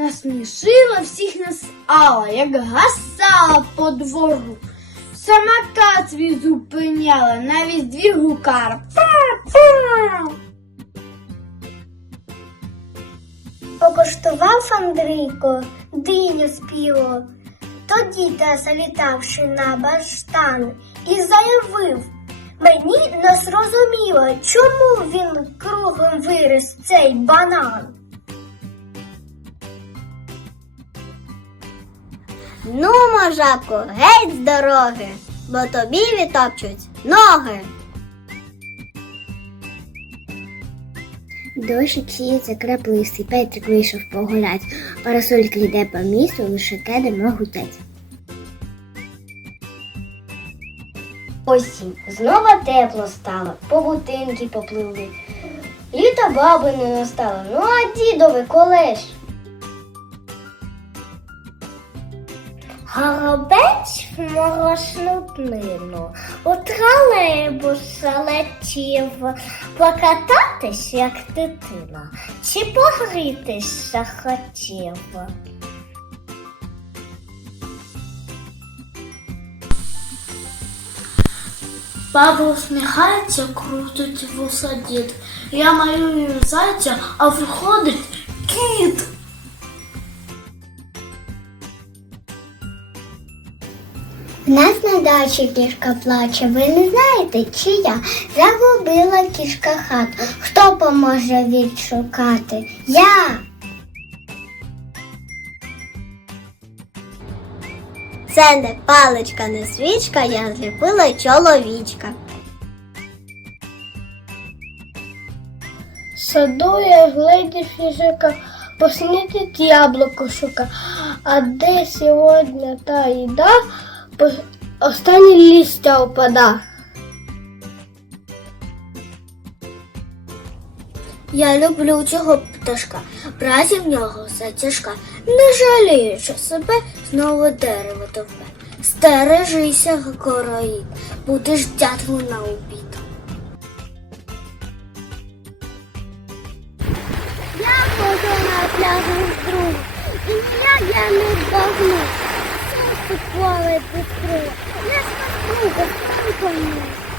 Насмішила всіх нас Алла, як гасала по двору. Самокат свій зупиняла, навіть дві гукара. Па-па! Покуштував Андрійко диню спіло. Тоді та завітавши на баштан і заявив, мені не зрозуміло, чому він кругом виріс цей банан. Ну, можаку, геть з дороги, бо тобі відтопчуть ноги. Дощик сіється краплистий, Петрик вийшов погулять, парасолька йде по місту, лише кеди могутять. Осінь знову тепло стало, побутинки попливли. Літо баби не настало, ну а дідове колеш. Горобець морошну днину у тролейбуса летів покататись, як дитина, чи погрітись захотів. Баба усміхається, крутить вуса дід. Я малюю зайця, а виходить кіт. В нас на дачі кішка плаче, ви не знаєте, чия? Загубила кішка хату. Хто поможе відшукати? Я. Це не паличка, не свічка, я зліпила чоловічка. Садує, глядя фіжика, поснідить яблуко шука. А де сьогодні та їда, останнє листя впада. Я люблю цього пташка, праця в нього затяжка, не жаліючи себе, знову дерево товпе. Стережися, короїд, будеш дятлу на обід. Я ходжу на пляжу з другом, і я не вдогну. Сонце поле пестрило, я спаснука, спокійно.